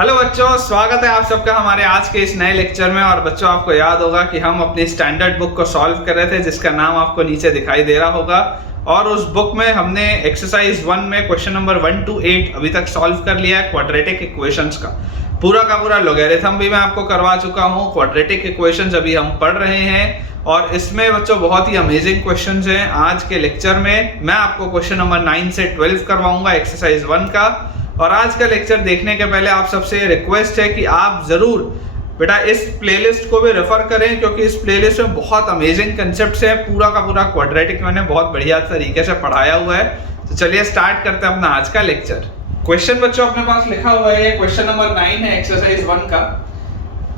Hello बच्चों, स्वागत है आप सबका हमारे आज के इस नए लेक्चर में। और बच्चों, आपको याद होगा कि हम अपनी स्टैंडर्ड बुक को सॉल्व कर रहे थे, जिसका नाम आपको नीचे दिखाई दे रहा होगा। और उस बुक में हमने एक्सरसाइज 1 में क्वेश्चन नंबर 1 to 8 अभी तक सॉल्व कर लिया है क्वाड्रेटिक इक्वेशंस का पूरा लॉगरिथम भी मैं आपको करवा चुका हूँ। क्वाड्रेटिक इक्वेशंस अभी हम पढ़ रहे हैं और इसमें बच्चों बहुत ही अमेजिंग क्वेश्चंस हैं। आज के लेक्चर में मैं आपको क्वेश्चन नंबर 9 से 12 करवाऊंगा एक्सरसाइज 1 का। और आज का लेक्चर देखने के पहले आप सबसे रिक्वेस्ट है कि आप जरूर बेटा इस प्लेलिस्ट को भी रेफर करें, क्योंकि इस प्लेलिस्ट में बहुत अमेजिंग कंसेप्ट्स हैं। पूरा का पूरा क्वाड्रेटिक मैंने बहुत बढ़िया तरीके से पढ़ाया हुआ है। तो चलिए स्टार्ट करते हैं अपना आज का लेक्चर। क्वेश्चन बच्चों अपने पास लिखा हुआ है, क्वेश्चन नंबर 9 है एक्सरसाइज 1 का।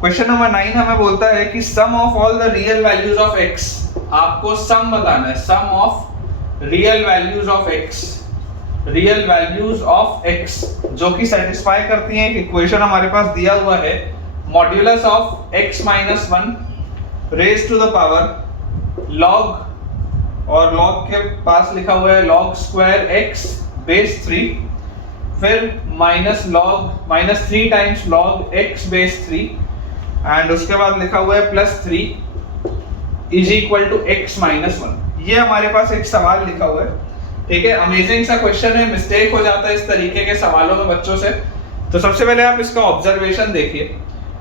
क्वेश्चन नंबर 9 हमें बोलता है कि sum of all the real values of x. आपको सम बताना है, sum of real values of x, real values of x जो कि सेटिस्फाई करती हैं। इक्वेशन हमारे पास दिया हुआ है, modulus of x minus 1 raise to the power log, और लॉग के पास लिखा हुआ है लॉग स्क्वायर x बेस 3, फिर minus 3 times log x base 3, and उसके बाद लिखा हुआ है plus 3 is equal to x minus 1। ये हमारे पास एक सवाल लिखा हुआ है, ठीक है। अमेजिंग सा क्वेश्चन है, मिस्टेक हो जाता है इस तरीके के सवालों में बच्चों से। तो सबसे पहले आप इसका ऑब्जर्वेशन देखिए।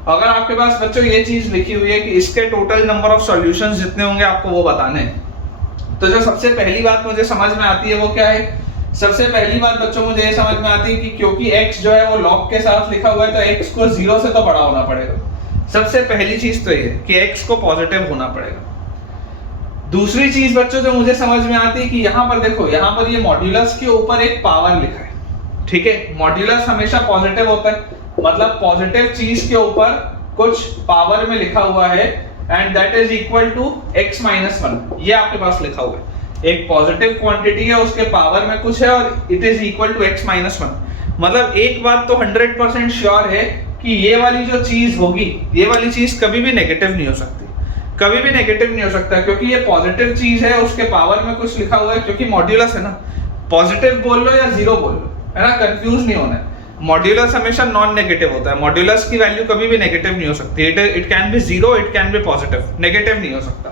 अगर आपके पास बच्चों ये चीज लिखी हुई है कि इसके टोटल नंबर ऑफ सॉल्यूशंस जितने होंगे आपको वो बताने हैं, तो जो सबसे पहली बात मुझे समझ में आती है वो क्या है? सबसे पहली बात बच्चों मुझे ये समझ में आती है कि क्योंकि x जो है वो लॉग के साथ लिखा हुआ है, तो x को 0 से तो बड़ा होना पड़ेगा। सबसे पहली चीज तो ये कि x को पॉजिटिव होना पड़ेगा। दूसरी चीज बच्चों जो मुझे समझ में आती है कि यहाँ पर देखो, यहाँ पर ये मॉड्यूलस के ऊपर एक पावर लिखा है, ठीक है। मॉड्यूलस हमेशा पॉजिटिव होता है, मतलब पॉजिटिव चीज के ऊपर कुछ पावर में लिखा हुआ है, and that is equal to x minus 1। ये आपके पास लिखा हुआ है, एक पॉजिटिव क्वांटिटी है, उसके पावर में कुछ है और it is equal to x minus 1। मतलब एक बात तो 100% श्योर है कि ये वाली जो चीज होगी, ये वाली चीज कभी भी नेगेटिव नहीं हो सकती, कभी भी नेगेटिव नहीं हो सकता, क्योंकि ये पॉजिटिव चीज है, उसके पावर में कुछ लिखा हुआ है। क्योंकि मॉड्यूलस है ना, पॉजिटिव बोल लो या 0 बोल लो, है ना, कंफ्यूज नहीं होना है। मॉड्यूलस हमेशा नॉन नेगेटिव होता है, मॉड्यूलस की वैल्यू कभी भी नेगेटिव नहीं हो सकती। It can be 0, it can be positive, negative नहीं हो सकता।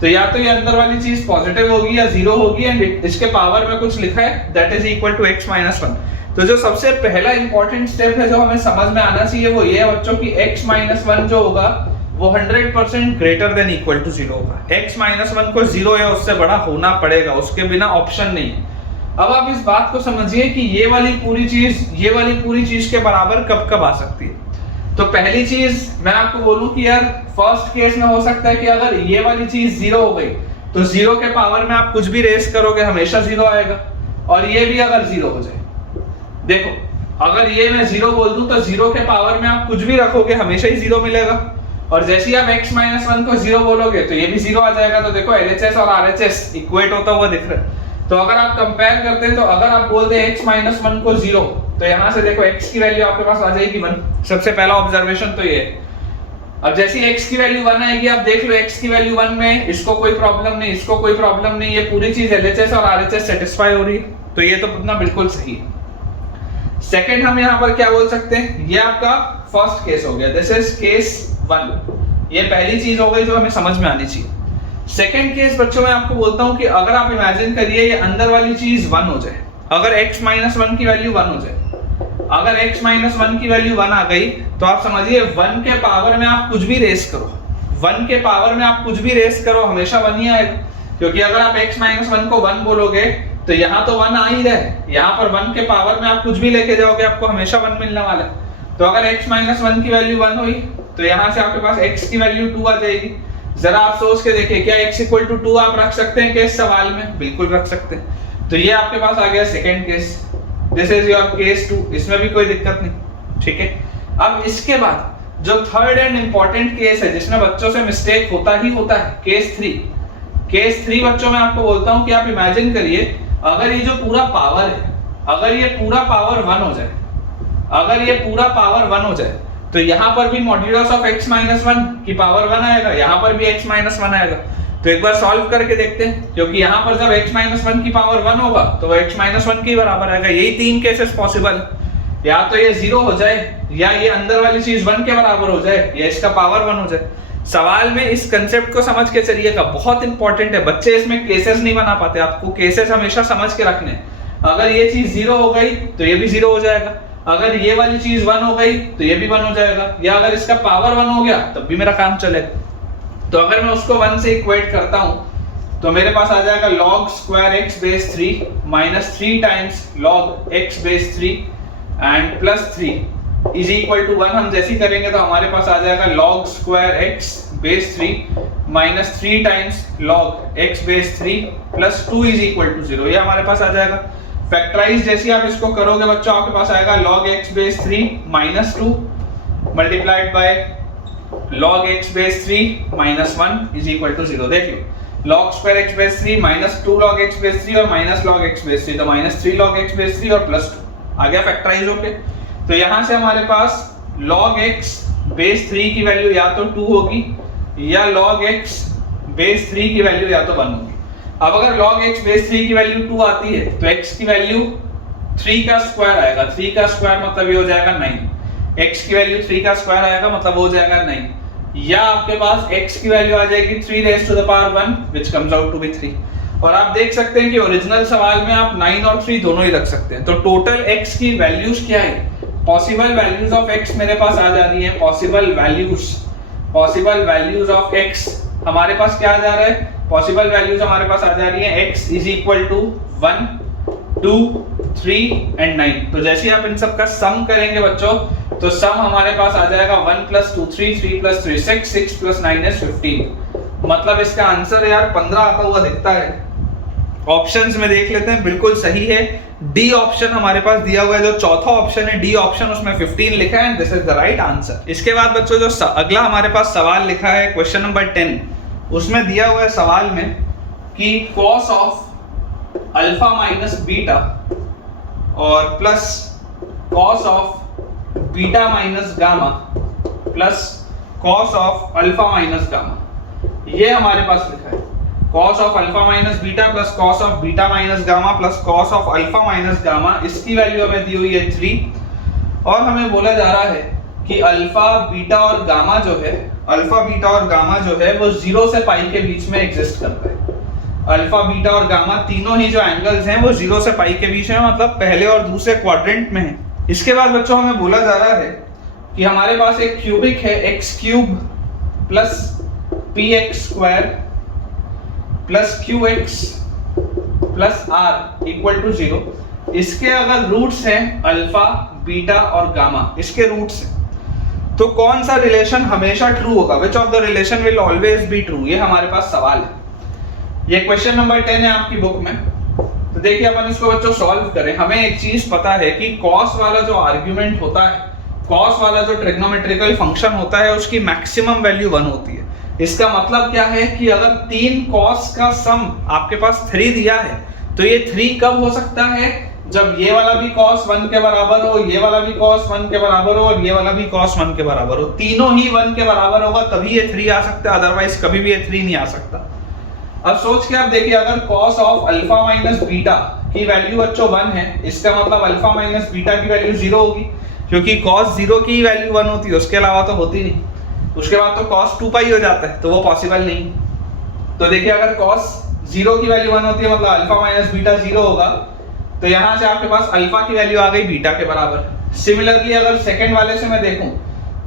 तो या तो ये अंदर वाली चीज पॉजिटिव होगी या 0 होगी, एंड इसके पावर में कुछ लिखा है that is equal to x minus 1। तो जो सबसे पहला इंपॉर्टेंट स्टेप है जो हमें समझ में आना चाहिए वो ये है बच्चों की x माइनस 1 जो होगा वो 100% ग्रेटर देन इक्वल टू 0 होगा। x माइनस 1 को 0 या उससे बड़ा होना पड़ेगा, उसके बिना ऑप्शन नहीं है। अब आप इस बात को समझिए कि ये वाली पूरी चीज के बराबर कब कब आ सकती है। तो पहली चीज मैं आपको बोलूं कि यार फर्स्ट केस में हो सकता है कि अगर ये वाली चीज 0 हो गई तो 0 के पावर में आप कुछ भी रेस करोगे हमेशा 0 आएगा, और ये भी अगर 0 हो जाए, देखो अगर ये मैं 0 बोल दूं तो 0 के पावर में आप कुछ भी रखोगे हमेशा ही 0 मिलेगा, और जैसे ही आप x माइनस 1 को 0 बोलोगे तो ये भी 0 आ जाएगा। तो देखो LHS और RHS इक्वेट होता हुआ दिख रहा है। तो अगर आप कंपेयर करते हैं, तो अगर आप बोलते हैं x माइनस 1 को 0, तो यहाँ से देखो x की वैल्यू आपके पास आ जाएगी 1। सबसे पहला ऑब्जर्वेशन तो ये है। अब जैसे x की वैल्यू 1 आएगी, आप देख लो x की वैल्यू 1 में इसको कोई प्रॉब्लम नहीं, इसको कोई प्रॉब्लम नहीं, ये पूरी चीज LHS और RHS सेटिस्फाई हो रही है, तो ये तो अपना बिल्कुल सही है। सेकंड हम यहाँ पर क्या बोल सकते हैं, ये आपका फर्स्ट केस हो गया, दिस इज केस 1। ये पहली चीज हो गई जो हमें समझ में आनी चाहिए। सेकंड केस बच्चों मैं आपको बोलता हूं कि अगर आप इमेजिन करिए ये अंदर वाली चीज 1 हो जाए, अगर x माइनस 1 की वैल्यू 1 हो जाए, अगर x माइनस 1 की वैल्यू 1 आ गई तो आप समझिए 1 के पावर में आप कुछ भी रेस करो, 1 के पावर में आप कुछ भी रेस करो हमेशा 1 ही आएगा। क्योंकि अगर आप x माइनस 1 को 1 बोलोगे तो यहाँ तो 1 आ ही रहा है, यहाँ पर 1 के पावर में आप कुछ भी लेके जाओगे आपको हमेशा 1 मिलने वाला है। तो अगर x माइनस 1 की वैल्यू 1 हुई तो यहाँ से आपके पास x की वैल्यू 2 आ जाएगी। जरा आप सोच के देखिए, क्या x इक्वल टू 2 आप रख सकते हैं केस सवाल में? बिल्कुल रख सकते हैं। तो ये आपके पास आ गया second case, this is your case 2, इसमें भी कोई दिक्कत नहीं, ठीक है। अब इसके बाद जो थर्ड एंड इंपॉर्टेंट केस है जिसमें बच्चों से मिस्टेक होता ही होता है, केस 3। केस 3 बच्चों में आपको बोलता हूं कि आप इमेजिन करिए अगर ये जो पूरा पावर है, अगर ये पूरा पावर 1 हो जाए, अगर ये पूरा पावर 1 हो जाए, तो यहाँ पर भी मॉड्यूलस ऑफ x माइनस 1 की पावर 1 आएगा, यहाँ पर भी x माइनस 1 आएगा। तो एक बार सॉल्व करके देखते हैं, क्योंकि यहाँ पर जब x माइनस 1 की पावर 1 होगा तो वो x माइनस 1 के बराबर आएगा। यही 3 केसेस पॉसिबल। या तो ये 0 हो जाए या ये अंदर वाली चीज 1 के बराबर हो जाए या इसका पावर 1 हो जाए। सवाल में इस कंसेप्ट को समझ के चलिएगा, बहुत इंपॉर्टेंट है। बच्चे इसमें केसेस नहीं बना पाते, आपको केसेस हमेशा समझ के रखने हैं। अगर ये चीज 0 हो गई तो ये भी 0 हो जाएगा, अगर ये वाली चीज 1 हो गई तो ये भी 1 हो जाएगा, या अगर इसका पावर 1 हो गया तब भी मेरा काम चलेगा। तो अगर मैं उसको 1 से इक्वेट करता हूं तो मेरे पास आ जाएगा log square x base 3 minus 3 times log x base 3 and plus 3 is equal to 1। हम जैसी करेंगे तो हमारे पास आ जाएगा log square x base 3 minus 3 times log x base 3 plus 2 is equal to 0। ये हमारे पास आ जाएगा। फैक्टराइज जैसे आप इसको करोगे बच्चों, आपके पास आएगा log x base 3 minus 2 multiplied by log x base 3 minus 1 is equal to 0। देखिए log square x base 3 minus 2 log x base 3 और माइनस log x बेस 3, तो माइनस 3 log x बेस 3 और प्लस 2 आ गया फैक्टराइज होके। तो यहां से हमारे पास log x बेस 3 की वैल्यू या तो 2 होगी या log x बेस 3 की वैल्यू या तो 1 होगी। अब अगर log x बेस 3 की वैल्यू 2 आती है तो x की वैल्यू 3 का स्क्वायर आएगा। 3 का स्क्वायर मतलब ये हो जाएगा 9। x की वैल्यू 3 का स्क्वायर आएगा मतलब हो जाएगा 9, या आपके पास x की वैल्यू आ जाएगी 3 raise to the power 1 which comes out to be 3। और आप देख सकते हैं कि ओरिजिनल सवाल में आप 9 और 3 दोनों ही रख सकते हैं। तो टोटल x की वैल्यूज क्या है? पॉसिबल वैल्यूज ऑफ x मेरे पास आ जा रही है। पॉसिबल वैल्यूज ऑफ x हमारे पास क्या आ जा रहा है? पॉसिबल वैल्यूज हमारे पास आ जा रही है x is equal to 1, 2, 3 and 9। तो जैसे आप इन सब का सम करेंगे बच्चों तो सम हमारे पास आ जाएगा 1 + 2 3, 3 + 3 6, 6 + 9 is 15। मतलब इसका आंसर यार 15 आता हुआ दिखता है। ऑप्शंस में देख लेते हैं, बिल्कुल सही है। डी ऑप्शन हमारे पास दिया हुआ है, जो चौथा ऑप्शन है डी ऑप्शन, उसमें 15 लिखा है and this is the right answer. इसके बाद बच्चों जो अगला हमारे पास सवाल लिखा है क्वेश्चन नंबर 10, उसमें दिया हुआ है सवाल में कि cos of alpha minus beta और plus cos of beta minus gamma plus cos of alpha minus gamma, ये हमारे पास लिखा है। cos of alpha minus beta plus cos of beta minus gamma plus cos of alpha minus gamma, इसकी value हमें दी हुई है 3 और हमें बोला जा रहा है कि अल्फा बीटा और गामा जो है, अल्फा बीटा और गामा जो है वो 0 से पाई के बीच में एग्जिस्ट करता है। अल्फा बीटा और गामा तीनों ही जो एंगल्स हैं वो 0 से पाई के बीच में, मतलब पहले और दूसरे क्वाड्रेंट में है। इसके बाद बच्चों हमें बोला जा रहा है कि हमारे पास एक क्यूबिक है x³ plus px² plus qx plus r equal to 0। इसके अगर रूट्स हैं अल्फा बीटा और गामा, इसके रूट्स हैं, तो कौन सा रिलेशन हमेशा ट्रू होगा? Which of the relation will always be true? ये हमारे पास सवाल है। ये क्वेश्चन नंबर 10 है आपकी बुक में। तो देखिए अपन इसको बच्चों सॉल्व करें। हमें एक चीज पता है कि cos वाला जो आर्ग्यूमेंट होता है, cos वाला जो ट्रिग्नोमेट्रिकल फंक्शन होता है, उसकी मैक्सिमम वैल्यू 1 होती है। इसका मतलब क्या है कि अगर 3 cos का सम आपके पास 3 दिया है तो ये 3 कब हो सकता है? जब ये वाला भी cos 1 के बराबर हो, ये वाला भी cos 1 के बराबर हो और ये वाला भी cos 1 के बराबर हो, तीनों ही 1 के बराबर होगा तभी ये 3 आ सकता है, अदरवाइज कभी भी ये 3 नहीं आ सकता। अब सोच के आप देखिए, अगर cos of alpha minus beta की वैल्यू बच्चों 1 है, इसका मतलब अल्फा माइनस बीटा की वैल्यू 0 होगी, क्योंकि cos 0 की वैल्यू 1 होती है, उसके अलावा तो होती नहीं। उसके बाद तो cos 2 पाई हो जाता है, तो वो पॉसिबल नहीं। तो देखिए अगर cos 0 की वैल्यू 1 होती है मतलब अल्फा माइनस बीटा 0 होगा, तो यहां से आपके पास अल्फा की वैल्यू आ गई बीटा के बराबर। सिमिलरली अगर सेकंड वाले से मैं देखूं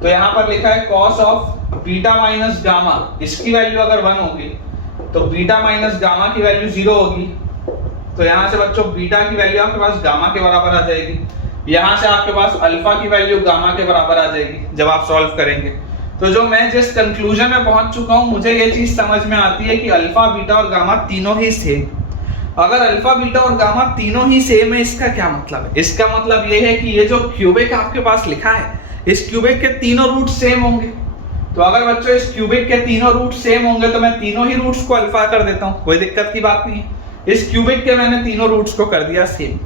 तो यहां पर लिखा है cos of beta minus gamma, इसकी वैल्यू अगर 1 होगी तो बीटा माइनस गामा की वैल्यू 0 होगी। तो यहां से बच्चों बीटा की वैल्यू आपके पास गामा के बराबर आ जाएगी, यहां से आपके पास अल्फा की वैल्यू गामा के बराबर आ जाएगी जब आप सॉल्व करेंगे। तो जो मैं जिस कंक्लूजन में पहुंच चुका हूं, मुझे ये चीज समझ में आती है कि अल्फा बीटा और गामा तीनों ही सेम। अगर अल्फा बीटा और गामा तीनों ही सेम है, इसका क्या मतलब है? इसका मतलब ये है कि ये जो क्यूबिक आपके पास लिखा है, इस क्यूबिक के तीनों रूट सेम होंगे। तो अगर बच्चों इस क्यूबिक के तीनों रूट सेम होंगे तो मैं तीनों ही रूट्स को अल्फा कर देता हूं, कोई दिक्कत की बात नहीं है। इस क्यूबिक के मैंने तीनों रूट्स को कर दिया सेम।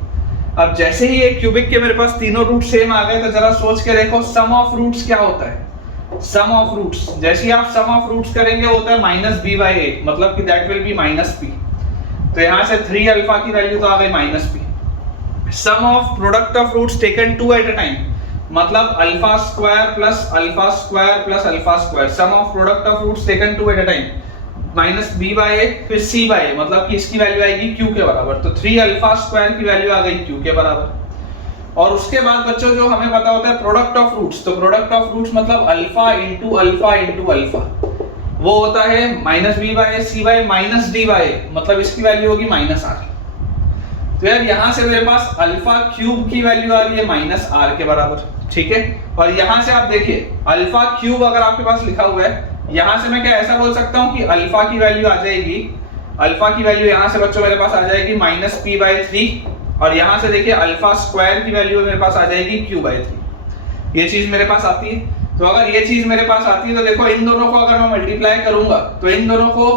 अब जैसे ही एक क्यूबिक के मेरे पास तीनों रूट सेम आ गए तो जरा सोच के देखो सम ऑफ रूट्स क्या होता है। सम ऑफ रूट्स, जैसे ही आप सम ऑफ रूट्स करेंगे होता है -b/a, मतलब कि दैट विल बी -p। तो यहां से 3 अल्फा की वैल्यू तो आ गई -p, sum of product of roots taken two at a time, मतलब alpha square plus alpha square plus alpha square, sum of product of roots taken two at a time minus b by a फिर c bye ए, मतलब कि इसकी value आएगी Q के बराबर। तो 3 alpha square की वैल्यू आ गई क्यू के बराबर। और उसके बाद बच्चों जो हमें पता होता है प्रोडक्ट ऑफ रूट्स, तो प्रोडक्ट ऑफ रूट्स मतलब alpha into alpha into alpha, वो होता है minus b by c by minus d by, मतलब इसकी वैल्यू होगी माइनस आर। तो यार यहां से मेरे पास अल्फा क्यूब की वैल्यू आ रही है माइनस आर के बराबर, ठीक है। और यहां से आप देखिए अल्फा क्यूब अगर आपके पास लिखा हुआ है, यहां से मैं क्या ऐसा बोल सकता हूं कि अल्फा की वैल्यू आ जाएगी, अल्फा की वैल्यू यहां से बच्चों मेरे पास आ जाएगी माइनस पी बाय 3, और यहां से देखिए अल्फा स्क्वायर की वैल्यू मेरे पास आ जाएगी क्यू बाय 3। ये चीज मेरे पास आती है। तो अगर ये चीज मेरे पास आती है तो देखो इन दोनों को अगर मैं मल्टीप्लाई करूंगा तो इन दोनों को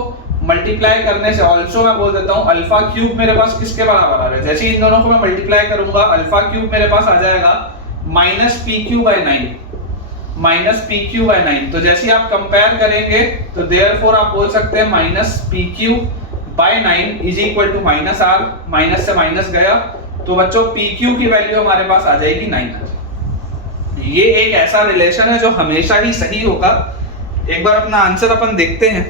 मल्टीप्लाई करने से ऑल्सो मैं बोल देता हूं अल्फा क्यूब मेरे पास किसके बराबर आ रहा है, जैसे इन दोनों को मैं मल्टीप्लाई करूंगा अल्फा क्यूब मेरे पास आ जाएगा minus p q by 9, minus p q by 9। तो जैसे आप कंपेयर करेंगे तो देयरफॉर आप बोल सकते हैं minus p q by 9 is equal to minus r, minus से माइनस गया तो बच्चों पी क्यू की वैल्यू हमारे पास आ जाएगी 9। ये एक ऐसा रिलेशन है जो हमेशा ही सही होगा। एक बार अपना आंसर अपन देखते हैं।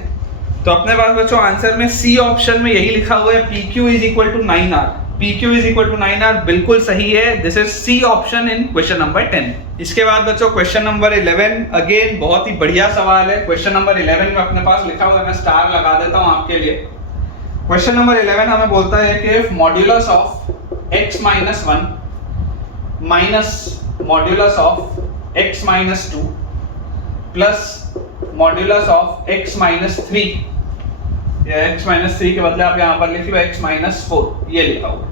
तो अपने पास बच्चों आंसर में सी ऑप्शन में यही लिखा हुआ है PQ is equal to 9R, PQ is equal to 9R बिल्कुल सही है। This is c option in question number 10। इसके बाद बच्चों क्वेश्चन नंबर 11, अगेन बहुत ही बढ़िया सवाल है। क्वेश्चन नंबर 11 में अपने पास लिखा हुआ है, मैं स्टार लगा देता हूं आपके लिए। क्वेश्चन नंबर 11 हमें बोलता है कि modulus of x minus 1 minus modulus of x minus 2 plus modulus of x minus 3, या x माइनस 3 के बदले आप यहाँ पर लिखिए x माइनस 4, ये लिखा हुआ,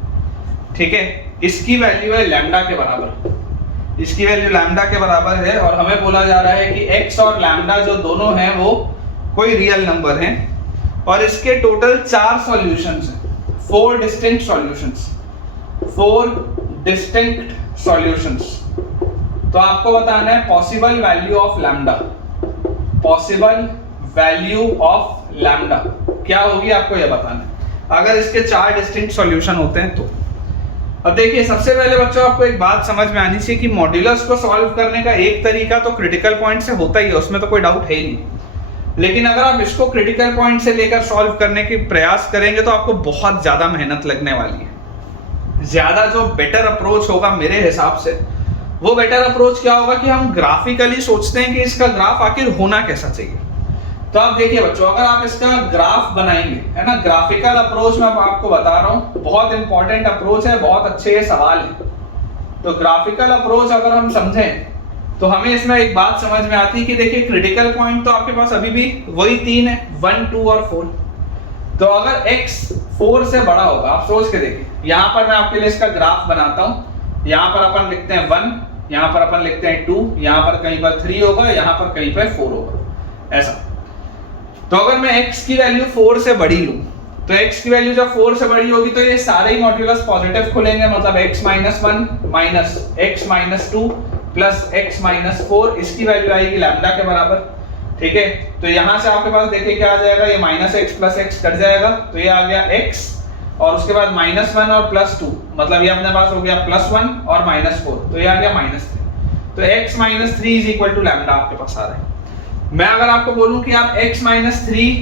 ठीक है। इसकी वैल्यू है लैम्डा के बराबर, इसकी वैल्यू लैम्डा के बराबर है। और हमें बोला जा रहा है कि x और लैम्डा जो दोनों हैं वो कोई रियल नंबर हैं, और इसके टोटल 4 सॉल्यूशंस हैं, 4 डिस्टिंक्ट सॉल्यूशंस, 4 डिस्टिंक्ट सॉल्यूशंस। तो आपको बताना है possible value of lambda, possible value of lambda क्या होगी आपको यह बताना है, अगर इसके 4 डिस्टिंक्ट सॉल्यूशन होते हैं तो। अब देखिए सबसे पहले बच्चों आपको एक बात समझ में आनी चाहिए कि मॉड्यूलस को सॉल्व करने का एक तरीका तो क्रिटिकल पॉइंट से होता ही है, उसमें तो कोई डाउट है ही नहीं। लेकिन अगर आप इसको क्रिटिकल पॉइंट से लेकर सॉल्व करने की प्रयास करेंगे तो आपको बहुत ज्यादा मेहनत लगने वाली है। ज्यादा जो बेटर अप्रोच होगा मेरे हिसाब से, वो बेटर अप्रोच क्या होगा कि हम ग्राफिकली सोचते हैं कि इसका ग्राफ आखिर होना कैसा चाहिए। तो आप देखिए बच्चों, अगर आप इसका ग्राफ बनाएंगे, है ना, ग्राफिकल अप्रोच में आपको बता रहा हूं, बहुत इंपॉर्टेंट अप्रोच है, बहुत अच्छे सवाल है। तो ग्राफिकल अप्रोच अगर हम समझें तो हमें इसमें एक बात समझ में आती है कि देखिए क्रिटिकल पॉइंट तो आपके पास अभी भी वही 3 है, 1, 2 और 4। तो अगर x 4 से बड़ा होगा, आप सोच के देखिए, यहां पर मैं आपके लिए इसका ग्राफ बनाता हूं। यहां पर अपन लिखते हैं 1, यहां पर अपन लिखते हैं 2, यहां पर कहीं पर 3 होगा, यहां पर कहीं पर 4 होगा, ऐसा। तो अगर मैं x की वैल्यू 4 से बड़ी लूं, तो x की वैल्यू जब 4 से बड़ी होगी तो ये सारे ही मॉड्यूलस पॉजिटिव खुलेंगे, मतलब x minus 1 minus x minus 2 plus x minus 4, इसकी वैल्यू आएगी लैम्डा के बराबर, ठीक है। तो यहां से आपके पास देखिए क्या आ जाएगा, ये minus x plus x cut जाएगा, तो ये आ गया x, और उसके बाद माइनस 1 और प्लस 2, मतलब ये अपने पास हो गया प्लस 1 और माइनस 4, तो ये आ गया माइनस 3। तो x minus 3 is equal to lambda आपके पास आ रहा है। मैं अगर आपको बोलूं कि आप x माइनस 3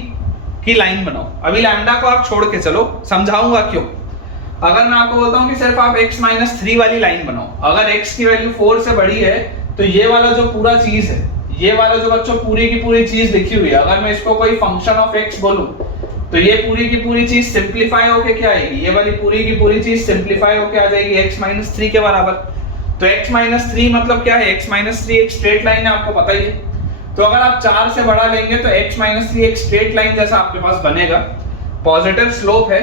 की लाइन बनाओ, अभी लैम्डा को आप छोड़ के चलो, समझाऊंगा क्यों। अगर मैं आपको बोलता हूं कि सिर्फ आप x माइनस 3 वाली लाइन बनाओ, अगर x की वैल्यू 4 से बड़ी है तो ये वाला जो पूरा चीज है, ये वाला जो बच्चों पूरी की पूरी चीज लिखी हुई है, अगर मैं इसको कोई फंक्शन ऑफ x बोलूं तो ये पूरी की पूरी चीज सिंप्लीफाई होके क्या आएगी, ये वाली पूरी की पूरी चीज सिंप्लीफाई होके आ जाएगी x माइनस 3 के बराबर। तो x माइनस 3 मतलब क्या है, x माइनस 3 एक स्ट्रेट लाइन है, आपको पता ही है। तो अगर आप 4 से बड़ा लेंगे तो x माइनस 3 एक स्ट्रेट लाइन जैसा आपके पास बनेगा, पॉजिटिव स्लोप है।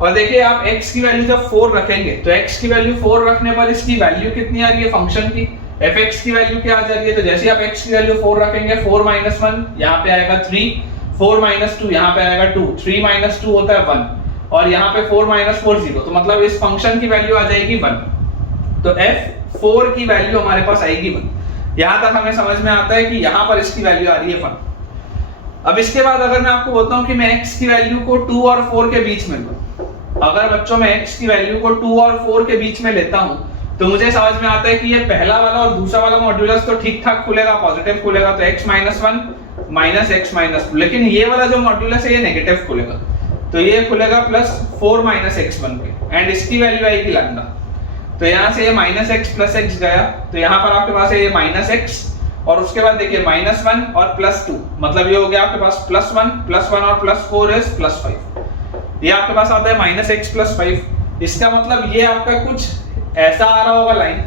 और देखिए आप x की वैल्यू जब 4 रखेंगे तो x की वैल्यू 4 रखने पर इसकी वैल्यू कितनी आ रही है फंक्शन की, fx की वैल्यू क्या आ जा रही है। तो जैसे आप x की वैल्यू 4 रखेंगे, 4 माइनस 1 यहाँ पे आएगा 3, 4 माइनस 2 यहाँ पे आएगा 2, 3 माइनस 2 होता है 1, और यहाँ पे 4 माइनस 4 0, तो मतलब इस फंक्शन की वैल्यू आ जाएगी 1। तो f4 की वैल्यू हमारे पास आएगी 1। यहां तक हमें समझ में आता है कि यहां पर इसकी वैल्यू आ रही है 1। अब इसके बाद अगर मैं आपको बोलता हूं कि मैं x की वैल्यू को 2 और 4 के बीच में लूं, अगर बच्चों में x की वैल्यू को 2 और 4 के बीच में लेता हूं तो मुझे समझ में आता है कि ये पहला वाला और दूसरा वाला मॉड्यूलस तो ठीक ठाक खुलेगा, पॉजिटिव खुलेगा, तो x minus 1 minus x minus 2, लेकिन ये वाला जो मॉड्यूलस है ये नेगेटिव खुलेगा, तो ये खुलेगा प्लस 4 माइनस x1 के, एंड इसकी वैल्यू आएगी लैम्डा। तो यहाँ से ये माइनस x प्लस x गया, तो यहाँ पर आपके पास है ये माइनस x और उसके बाद देखिए माइनस 1 और प्लस 2, मतलब ये हो गया आपके पास प्लस 1 और प्लस 4 इज प्लस 5। ये आपके पास आता है माइनस x प्लस 5। इसका मतलब ये आपका कुछ ऐसा आ रहा होगा लाइन,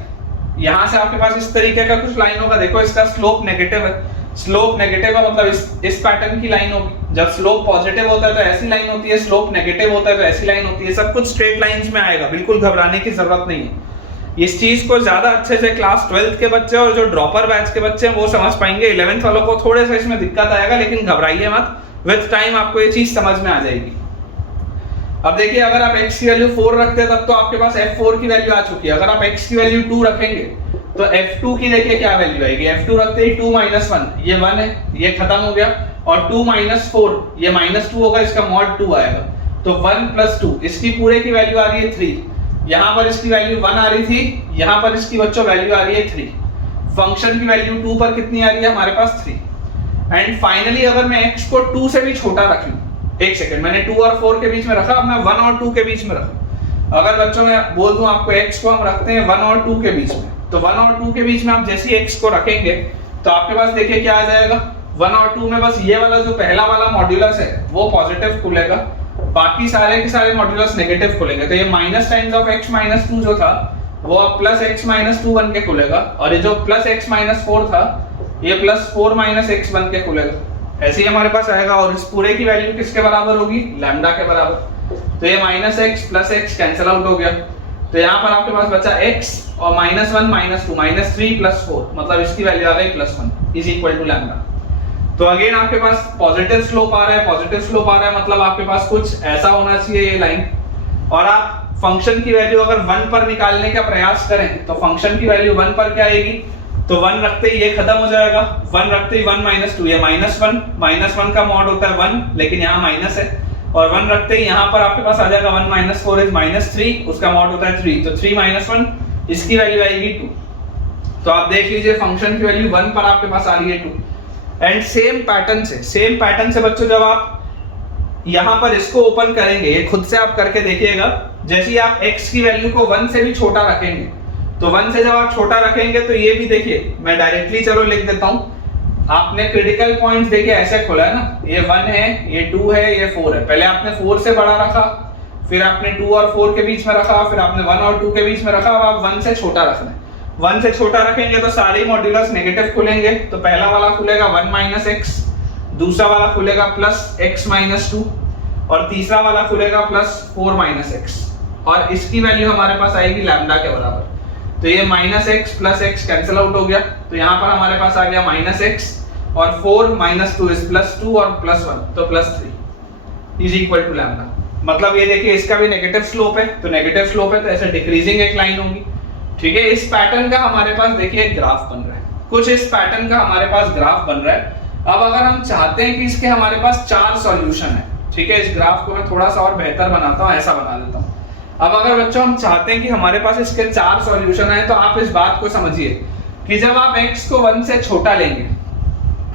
यहाँ से आपके पास इस तरीके का कुछ लाइन होगा। देखो इसका स्लोप नेगेटिव है, स्लोप नेगेटिव है मतलब इस पैटर्न की लाइन होगी। जब स्लोप पॉजिटिव होता है तो ऐसी लाइन होती है, स्लोप नेगेटिव होता है तो ऐसी लाइन होती है। सब कुछ स्ट्रेट लाइंस में आएगा, बिल्कुल घबराने की जरूरत नहीं है। इस चीज को ज्यादा अच्छे से क्लास 12th के बच्चे और जो ड्रॉपर बैच के बच्चे हैं वो समझ पाएंगे। 11th वालों को थोड़े से इसमें दिक्कत आएगा, लेकिन घबराइए मत, विद टाइम आपको ये चीज समझ में आ जाएगी। अब देखिए अगर आप x की वैल्यू 4 रखते हैं तब तो आपके पास f4 की वैल्यू आ चुकी है। अगर आप x की वैल्यू 2 रखेंगे तो f2 की देखिए क्या वैल्यू आएगी। f2 रखते ही 2 माइनस 1, ये 1 है, ये खत्म हो गया, और 2 माइनस 4, ये माइनस 2 होगा, इसका मॉड 2 आएगा, तो 1 प्लस 2, इसकी पूरे की वैल्यू आ रही है 3। यहाँ पर इसकी वैल्यू 1 आ रही थी, यहाँ पर इसकी बच्चों वैल्यू आ रही है 3। फंक्शन की वैल्यू 2 पर कितनी आ रही है हमारे पास 3। एंड फाइनली अगर मैं x को 2 से भी छोटा रख लूं, एक सेकंड, मैंने 2 और 4 के बीच में रखा, अब मैं 1 और 2 के बीच में रखूं। अगर बच्चों मैं बोल दूं आपको x को हम रखते हैं 1 और 2 के बीच में, तो 1 और 2 के बीच में आप जैसे ही x को रखेंगे तो आपके पास देखिए क्या आ जाएगा। 1 और 2 में बस ये वाला जो पहला वाला मॉड्यूलस है वो पॉजिटिव खुलेगा, बाकी सारे के सारे मॉड्यूलस नेगेटिव खुलेंगे। तो ये minus times of x minus 2 जो था वो अब प्लस x माइनस 2 बन के खुलेगा, और ये जो प्लस x माइनस 4 था ये प्लस 4 माइनस x बन के खुलेगा। ऐसे ही हमारे पास आएगा, और इस पूरे की वैल्यू किसके बराबर होगी, लैम्डा के बराबर। तो ये minus x plus x cancel out हो गया, तो यहाँ पर आपके पास बचा x और माइनस 1 माइनस 2 माइनस 3 प्लस 4, मतलब इसकी वैल्यू आ गई plus 1 is equal to lambda. तो अगेन आपके पास पॉजिटिव स्लोप आ रहा है, पॉजिटिव स्लोप आ रहा है, मतलब आपके पास कुछ ऐसा होना चाहिए ये लाइन। और आप फंक्शन की वैल्यू अगर 1 पर निकालने का प्रयास करें तो फंक्शन की वैल्यू 1 पर क्या आएगी, तो 1 रखते ही ये खत्म हो जाएगा, 1 रखते ही 1 माइनस 2, ये माइनस 1 का मॉड होता है 1, लेकिन यहाँ माइनस है, और 1 रखते ही यहाँ पर आपके पास आ जाएगा 1 माइनस 4 इज माइनस 3, उसका मॉड होता है 3, तो 3 माइनस 1, इसकी वैल्यू आएगी 2। तो आप देख लीजिए फंक्शन की वैल्यू 1 पर आपके पास आ रही है 2। एंड सेम पैटर्न से बच्चों जब आप यहाँ पर इसको ओपन करेंगे, ये खुद से आप करके देखिएगा, जैसे ही आप x की वैल्यू को 1 से भी छोटा रखेंगे, तो 1 से जब आप छोटा रखेंगे तो ये भी देखिए, मैं डायरेक्टली चलो लिख देता हूं। आपने क्रिटिकल पॉइंट्स देखिए ऐसे खोला है ना, ये 1 है, ये 2 है, ये 4 है। पहले आपने 4 से बड़ा रखा, फिर आपने 2 और 4 के बीच में रखा, फिर आपने 1 और 2 के बीच में रखा, अब आप 1 से छोटा रखना है। 1 से छोटा रखेंगे तो सारे मॉड्यूलस नेगेटिव खुलेंगे, तो पहला वाला खुलेगा 1 माइनस x, दूसरा वाला खुलेगा प्लस x माइनस 2, और तीसरा वाला खुलेगा प्लस 4 माइनस x, और इसकी वैल्यू हमारे पास आएगी लैम्डा के बराबर। तो ये minus x plus x cancel out हो गया, तो यहाँ पर हमारे पास आ गया माइनस x और 4 माइनस 2 इज प्लस 2 और प्लस 1, तो plus 3 is equal to lambda. मतलब ये देखिए इसका भी नेगेटिव स्लोप है, तो नेगेटिव स्लोप है तो ऐसे डिक्रीजिंग एक लाइन होगी। ठीक है, इस पैटर्न का हमारे पास देखिए ग्राफ बन रहा है, कुछ इस पैटर्न का हमारे पास ग्राफ बन रहा है। अब अगर हम चाहते हैं कि इसके हमारे पास 4 सॉल्यूशन है, ठीक है, इस ग्राफ को मैं थोड़ा सा और बेहतर बनाता हूँ, ऐसा बना देता हूँ। अब अगर बच्चों हम चाहते हैं कि हमारे पास इसके 4 सॉल्यूशन है, तो आप इस बात को समझिए कि जब आप x को 1 से छोटा लेंगे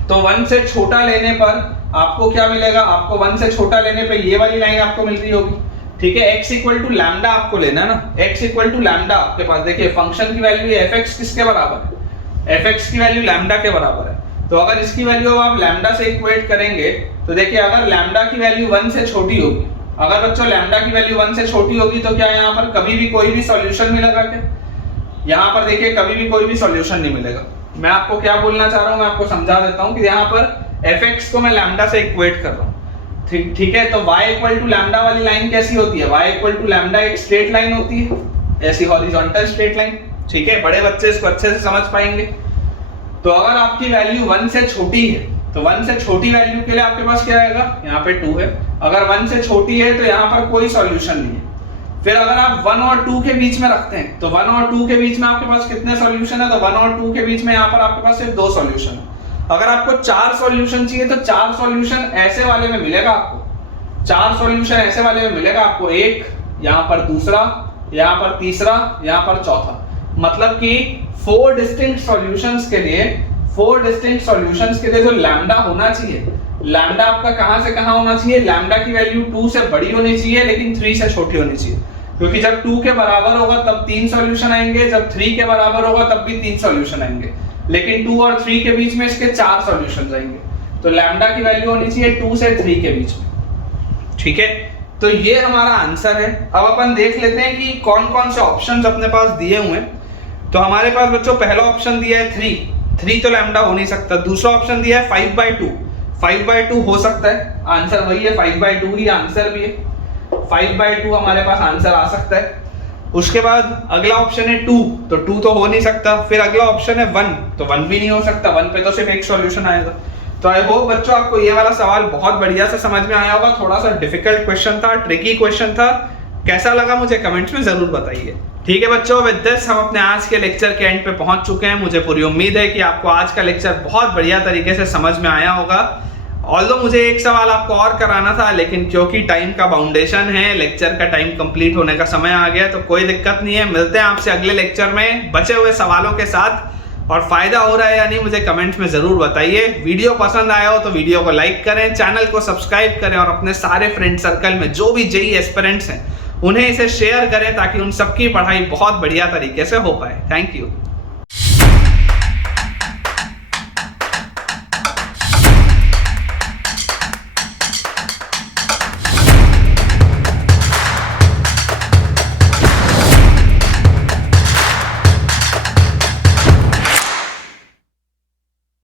तो 1 से छोटा लेने पर आपको क्या मिलेगा, आपको 1 से छोटा लेने पे ये वाली लाइन आपको मिल रही होगी। ठीक है, x इक्वल टू लैम्डा आपको लेना है ना, x इक्वल टू लैम्डा आपके पास देखिए फंक्शन की वैल्यू fx किसके बराबर है, fx की वैल्यू लैम्डा के बराबर है। तो अगर इसकी वैल्यू आप लैम्डा से इक्वेट करेंगे तो देखिए अगर लैम्डा की वैल्यू 1 से छोटी होगी, अगर बच्चों लैम्डा की वैल्यू 1 से छोटी होगी तो क्या यहाँ पर कभी भी कोई भी सॉल्यूशन मिलेगा क्या, यहाँ पर देखिए कभी भी कोई भी सॉल्यूशन नहीं मिलेगा। मैं आपको क्या बोलना चाह रहा हूँ, मैं आपको समझा देता हूँ कि यहाँ पर fx को मैं लैम्डा से इक्वेट कर रहा हूँ। ठीक है, तो y इक्वल टू लैम्डा वाली लाइन कैसी होती है, y इक्वल टू लैम्डा एक स्ट्रेट लाइन होती है, ऐसी हॉरिजॉन्टल स्ट्रेट लाइन। ठीक है, बड़े बच्चे इसको अच्छे से समझ पाएंगे। तो अगर आपकी वैल्यू 1 से छोटी है तो 1 से छोटी वैल्यू के लिए आपके पास क्या आएगा, यहाँ पे 2 है, अगर 1 से छोटी है तो यहाँ पर कोई सॉल्यूशन नहीं है। फिर अगर आप 1 और 2 के बीच में रखते हैं तो 1 और 2 के बीच में आपके पास कितने सॉल्यूशन है, तो 1 और 2 के बीच में यहाँ पर आपके पास सिर्फ 2 सॉल्यूशन है। अगर आपको 4 सॉल्यूशन चाहिए तो 4 सॉल्यूशन ऐसे वाले में मिलेगा आपको, 4 सॉल्यूशन ऐसे वाले में मिलेगा आपको, 1 यहाँ पर दूसरा, यहाँ पर तीसरा, यहाँ पर चौथा। मतलब कि 4 डिस्टिंक्ट सॉल्यूशंस के लिए जो लैम्डा होना चाहिए, लैम्डा आपका कहां से कहां होना चाहिए, लैम्डा की वैल्यू 2 से बड़ी होनी चाहिए लेकिन 3 से छोटी होनी चाहिए, क्योंकि जब 2 के बराबर होगा तब 3 सॉल्यूशन आएंगे, जब 3 के बराबर होगा तब भी 3 सॉल्यूशन आएंगे, लेकिन 2 और 3 के बीच में इसके 4 सॉल्यूशन आएंगे। तो लैम्डा की वैल्यू होनी चाहिए 2 से 3 के बीच में। ठीक है, तो ये हमारा आंसर है। अब अपन देख लेते हैं कि कौन कौन से ऑप्शंस अपने पास दिए हुए हैं। तो हमारे पास बच्चों पहला ऑप्शन दिया है 3 तो लैम्डा हो नहीं सकता। दूसरा ऑप्शन दिया है 5/2 हो सकता है, आंसर वही है, 5/2 ही आंसर भी है, 5/2 हमारे पास आंसर आ सकता है। उसके बाद अगला ऑप्शन है 2, तो 2 तो हो नहीं सकता। फिर अगला ऑप्शन है 1, तो 1 भी नहीं हो सकता, 1 पे तो सिर्फ एक सॉल्यूशन आएगा। तो आई होप बच्चों आपको ये वाला सवाल बहुत बढ़िया से समझ में आया होगा। थोड़ा सा डिफिकल्ट क्वेश्चन था, ट्रिकी क्वेश्चन था, कैसा लगा मुझे कमेंट्स में जरूर बताइए। ठीक है बच्चों, विद दिस हम अपने आज के लेक्चर के एंड पे पहुंच चुके हैं। मुझे पूरी उम्मीद है कि आपको आज का लेक्चर बहुत बढ़िया तरीके से समझ में आया होगा। ऑल्दो मुझे एक सवाल आपको और कराना था, लेकिन क्योंकि टाइम का बाउंडेशन है, लेक्चर का टाइम कंप्लीट होने का समय आ गया, तो कोई दिक्कत नहीं है। मिलते हैं आपसे अगले लेक्चर में बचे हुए सवालों के साथ। और फायदा हो रहा है या नहीं मुझे कमेंट्स में जरूर बताइए। वीडियो पसंद आया हो तो वीडियो को लाइक करें, चैनल को सब्सक्राइब करें और अपने सारे फ्रेंड सर्कल में जो भी जेईई एस्पिरेंट्स हैं उन्हें इसे शेयर करें ताकि उन सबकी पढ़ाई बहुत बढ़िया तरीके से हो पाए। Thank you.